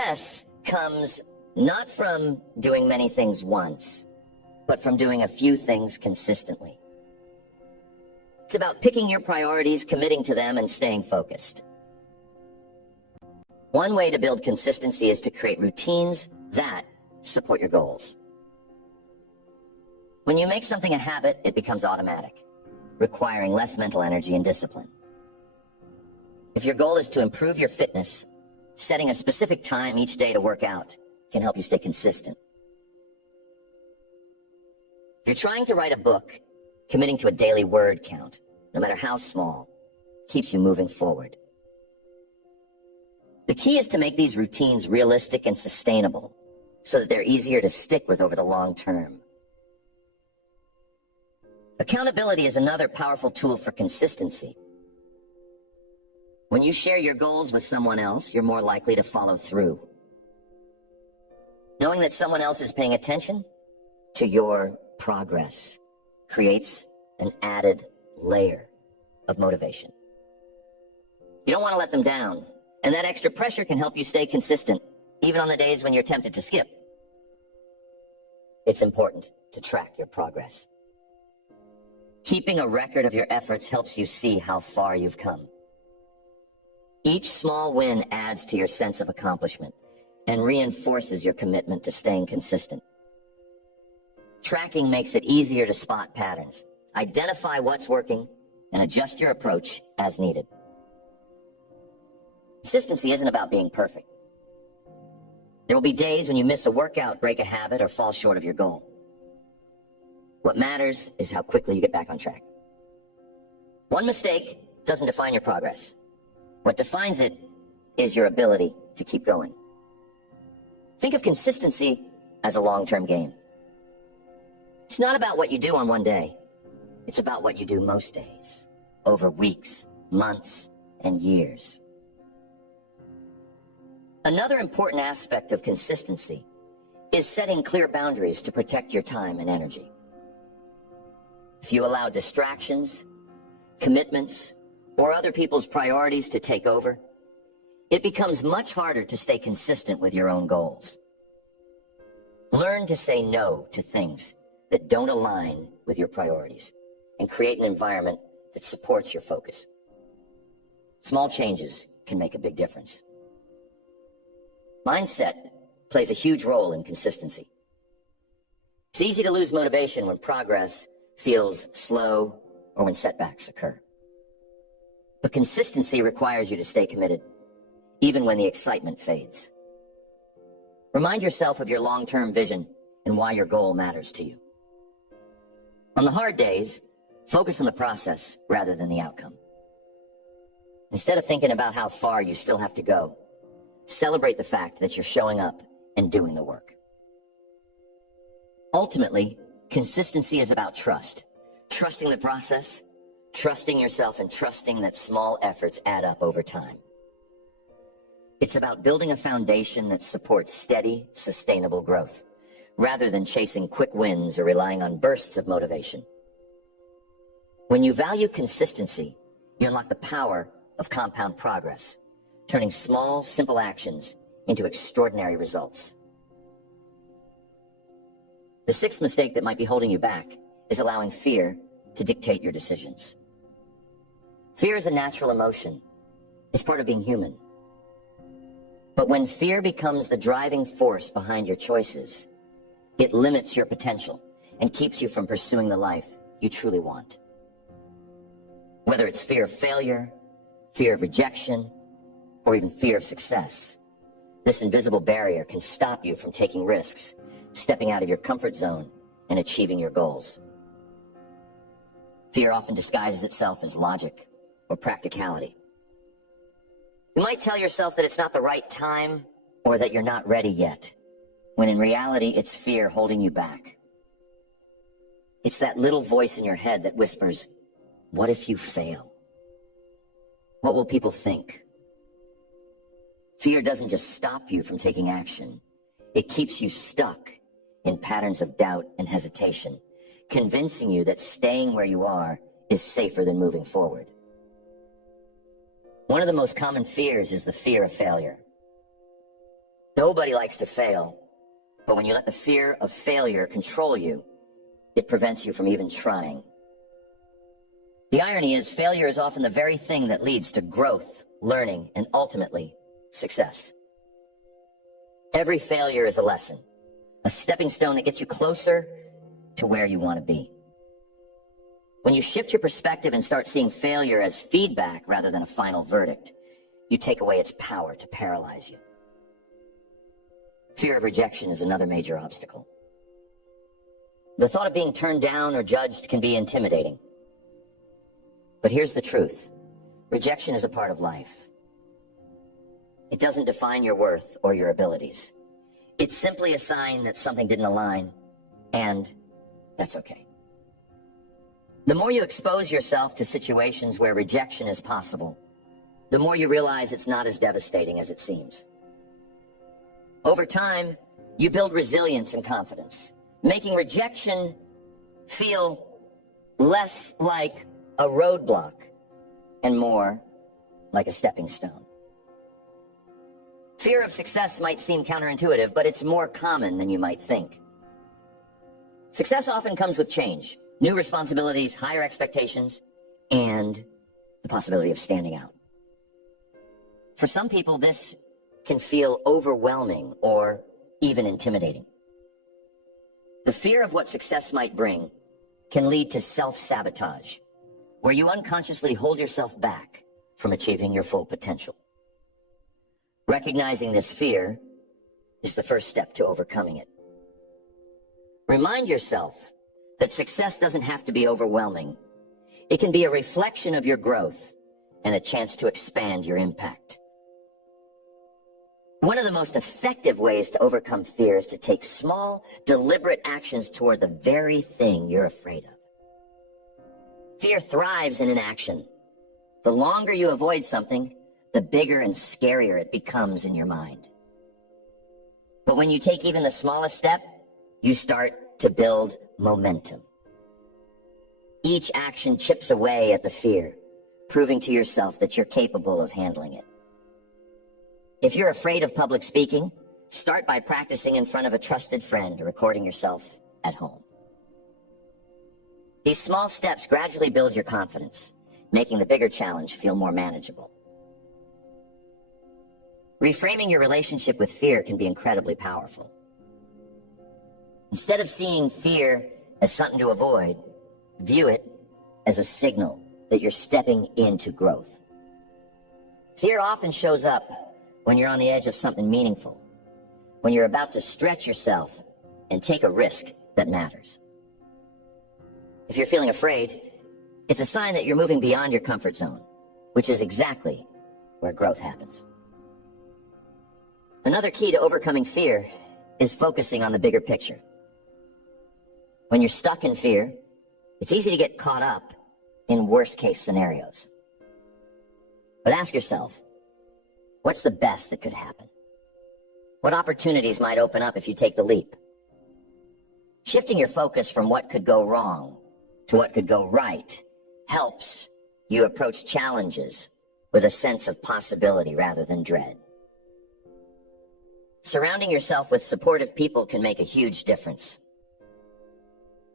Success comes not from doing many things once, but from doing a few things consistently. It's about picking your priorities, committing to them, and staying focused. One way to build consistency is to create routines that support your goals. When you make something a habit, it becomes automatic, requiring less mental energy and discipline. If your goal is to improve your fitness, setting a specific time each day to work out can help you stay consistent. If you're trying to write a book, committing to a daily word count, no matter how small, keeps you moving forward. The key is to make these routines realistic and sustainable so that they're easier to stick with over the long term. Accountability is another powerful tool for consistency. When you share your goals with someone else, you're more likely to follow through. Knowing that someone else is paying attention to your progress creates an added layer of motivation. You don't want to let them down, and that extra pressure can help you stay consistent, even on the days when you're tempted to skip. It's important to track your progress. Keeping a record of your efforts helps you see how far you've come. Each small win adds to your sense of accomplishment and reinforces your commitment to staying consistent. Tracking makes it easier to spot patterns, identify what's working, and adjust your approach as needed. Consistency isn't about being perfect. There will be days when you miss a workout, break a habit, or fall short of your goal. What matters is how quickly you get back on track. One mistake doesn't define your progress. What defines it is your ability to keep going. Think of consistency as a long-term game. It's not about what you do on one day. It's about what you do most days, over weeks, months, and years. Another important aspect of consistency is setting clear boundaries to protect your time and energy. If you allow distractions, commitments, or other people's priorities to take over, it becomes much harder to stay consistent with your own goals. Learn to say no to things that don't align with your priorities and create an environment that supports your focus. Small changes can make a big difference. Mindset plays a huge role in consistency. It's easy to lose motivation when progress feels slow or when setbacks occur. But consistency requires you to stay committed, even when the excitement fades. Remind yourself of your long-term vision and why your goal matters to you. On the hard days, focus on the process rather than the outcome. Instead of thinking about how far you still have to go, celebrate the fact that you're showing up and doing the work. Ultimately, consistency is about trust. Trusting the process, trusting yourself, and trusting that small efforts add up over time. It's about building a foundation that supports steady, sustainable growth, rather than chasing quick wins or relying on bursts of motivation. When you value consistency, you unlock the power of compound progress, turning small, simple actions into extraordinary results. The sixth mistake that might be holding you back is allowing fear to dictate your decisions. Fear is a natural emotion. It's part of being human. But when fear becomes the driving force behind your choices, it limits your potential and keeps you from pursuing the life you truly want. Whether it's fear of failure, fear of rejection, or even fear of success, this invisible barrier can stop you from taking risks, stepping out of your comfort zone, and achieving your goals. Fear often disguises itself as logic or practicality. You might tell yourself that it's not the right time or that you're not ready yet, when in reality it's fear holding you back. It's that little voice in your head that whispers, "What if you fail? What will people think?" Fear doesn't just stop you from taking action. It keeps you stuck in patterns of doubt and hesitation, convincing you that staying where you are is safer than moving forward. One of the most common fears is the fear of failure. Nobody likes to fail, but when you let the fear of failure control you, it prevents you from even trying. The irony is, failure is often the very thing that leads to growth, learning, and ultimately, success. Every failure is a lesson, a stepping stone that gets you closer to where you want to be. When you shift your perspective and start seeing failure as feedback rather than a final verdict, you take away its power to paralyze you. Fear of rejection is another major obstacle. The thought of being turned down or judged can be intimidating. But here's the truth. Rejection is a part of life. It doesn't define your worth or your abilities. It's simply a sign that something didn't align, and that's okay. The more you expose yourself to situations where rejection is possible, the more you realize it's not as devastating as it seems. Over time, you build resilience and confidence, making rejection feel less like a roadblock and more like a stepping stone. Fear of success might seem counterintuitive, but it's more common than you might think. Success often comes with change, new responsibilities, higher expectations, and the possibility of standing out. For some people, this can feel overwhelming or even intimidating. The fear of what success might bring can lead to self-sabotage, where you unconsciously hold yourself back from achieving your full potential. Recognizing this fear is the first step to overcoming it. Remind yourself that success doesn't have to be overwhelming. It can be a reflection of your growth and a chance to expand your impact. One of the most effective ways to overcome fear is to take small, deliberate actions toward the very thing you're afraid of. Fear thrives in inaction. The longer you avoid something, the bigger and scarier it becomes in your mind. But when you take even the smallest step, you start to build momentum. Each action chips away at the fear, proving to yourself that you're capable of handling it. If you're afraid of public speaking, start by practicing in front of a trusted friend or recording yourself at home. These small steps gradually build your confidence, making the bigger challenge feel more manageable. Reframing your relationship with fear can be incredibly powerful. Instead of seeing fear as something to avoid, view it as a signal that you're stepping into growth. Fear often shows up when you're on the edge of something meaningful, when you're about to stretch yourself and take a risk that matters. If you're feeling afraid, it's a sign that you're moving beyond your comfort zone, which is exactly where growth happens. Another key to overcoming fear is focusing on the bigger picture. When you're stuck in fear, it's easy to get caught up in worst-case scenarios. But ask yourself, what's the best that could happen? What opportunities might open up if you take the leap? Shifting your focus from what could go wrong to what could go right helps you approach challenges with a sense of possibility rather than dread. Surrounding yourself with supportive people can make a huge difference.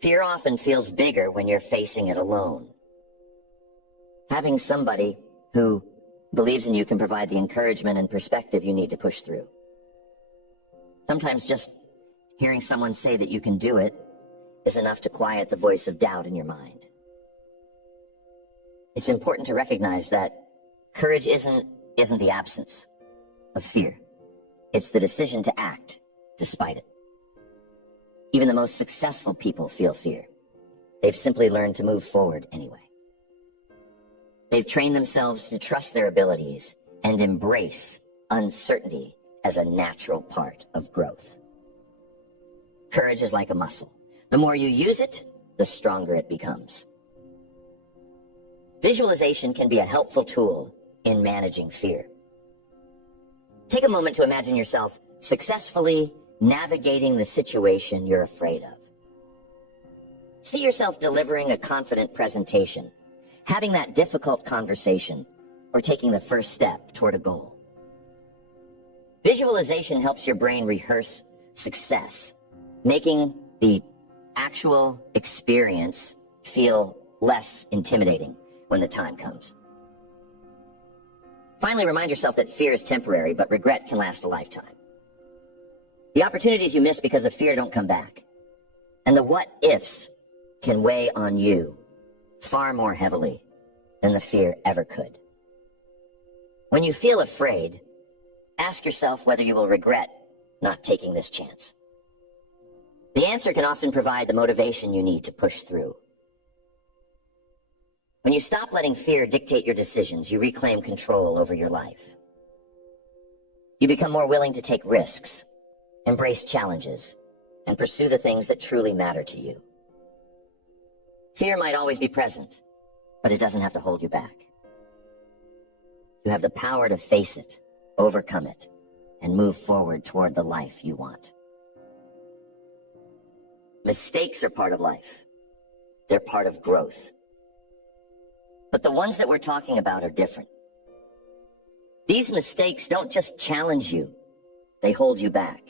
Fear often feels bigger when you're facing it alone. Having somebody who believes in you can provide the encouragement and perspective you need to push through. Sometimes just hearing someone say that you can do it is enough to quiet the voice of doubt in your mind. It's important to recognize that courage isn't the absence of fear. It's the decision to act despite it. Even the most successful people feel fear. They've simply learned to move forward anyway. They've trained themselves to trust their abilities and embrace uncertainty as a natural part of growth. Courage is like a muscle. The more you use it, the stronger it becomes. Visualization can be a helpful tool in managing fear. Take a moment to imagine yourself successfully navigating the situation you're afraid of. See yourself delivering a confident presentation, having that difficult conversation, or taking the first step toward a goal. Visualization helps your brain rehearse success, making the actual experience feel less intimidating when the time comes. Finally, remind yourself that fear is temporary, but regret can last a lifetime. The opportunities you miss because of fear don't come back. And the what-ifs can weigh on you far more heavily than the fear ever could. When you feel afraid, ask yourself whether you will regret not taking this chance. The answer can often provide the motivation you need to push through. When you stop letting fear dictate your decisions, you reclaim control over your life. You become more willing to take risks, embrace challenges, and pursue the things that truly matter to you. Fear might always be present, but it doesn't have to hold you back. You have the power to face it, overcome it, and move forward toward the life you want. Mistakes are part of life. They're part of growth. But the ones that we're talking about are different. These mistakes don't just challenge you, they hold you back.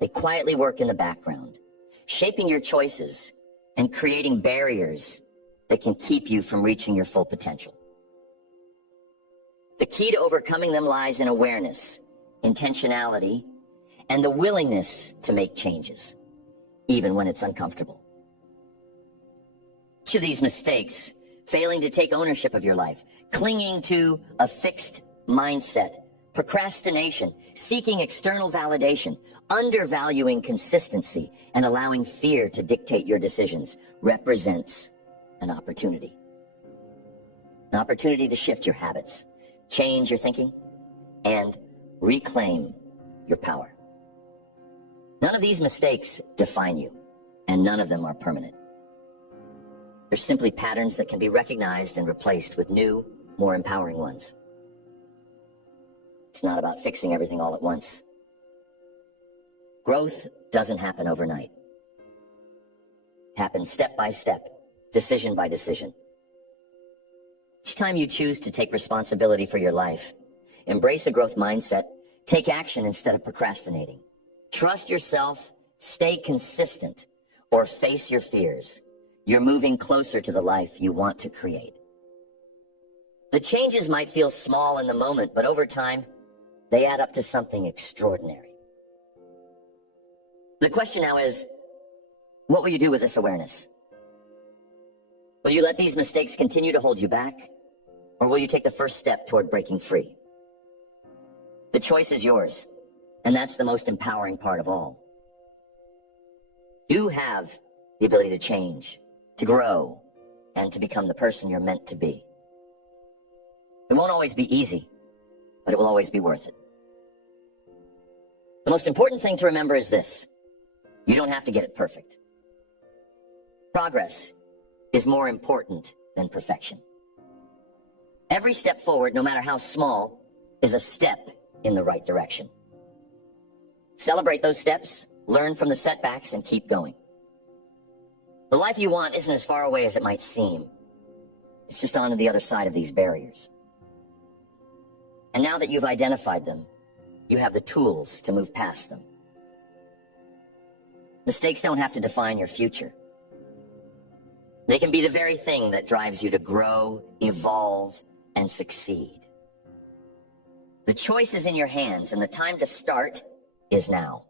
They quietly work in the background, shaping your choices and creating barriers that can keep you from reaching your full potential. The key to overcoming them lies in awareness, intentionality, and the willingness to make changes, even when it's uncomfortable. Each of these mistakes, failing to take ownership of your life, clinging to a fixed mindset, procrastination, seeking external validation, undervaluing consistency, and allowing fear to dictate your decisions, represents an opportunity. An opportunity to shift your habits, change your thinking, and reclaim your power. None of these mistakes define you, and none of them are permanent. They're simply patterns that can be recognized and replaced with new, more empowering ones. It's not about fixing everything all at once. Growth doesn't happen overnight. It happens step by step, decision by decision. Each time you choose to take responsibility for your life, embrace a growth mindset, take action instead of procrastinating, trust yourself, stay consistent, or face your fears, you're moving closer to the life you want to create. The changes might feel small in the moment, but over time, they add up to something extraordinary. The question now is, what will you do with this awareness? Will you let these mistakes continue to hold you back, or will you take the first step toward breaking free? The choice is yours, and that's the most empowering part of all. You have the ability to change, to grow, and to become the person you're meant to be. It won't always be easy, but it will always be worth it. The most important thing to remember is this: you don't have to get it perfect. Progress is more important than perfection. Every step forward, no matter how small, is a step in the right direction. Celebrate those steps, learn from the setbacks, and keep going. The life you want isn't as far away as it might seem. It's just on the other side of these barriers. And now that you've identified them, you have the tools to move past them. Mistakes don't have to define your future. They can be the very thing that drives you to grow, evolve, and succeed. The choice is in your hands, and the time to start is now.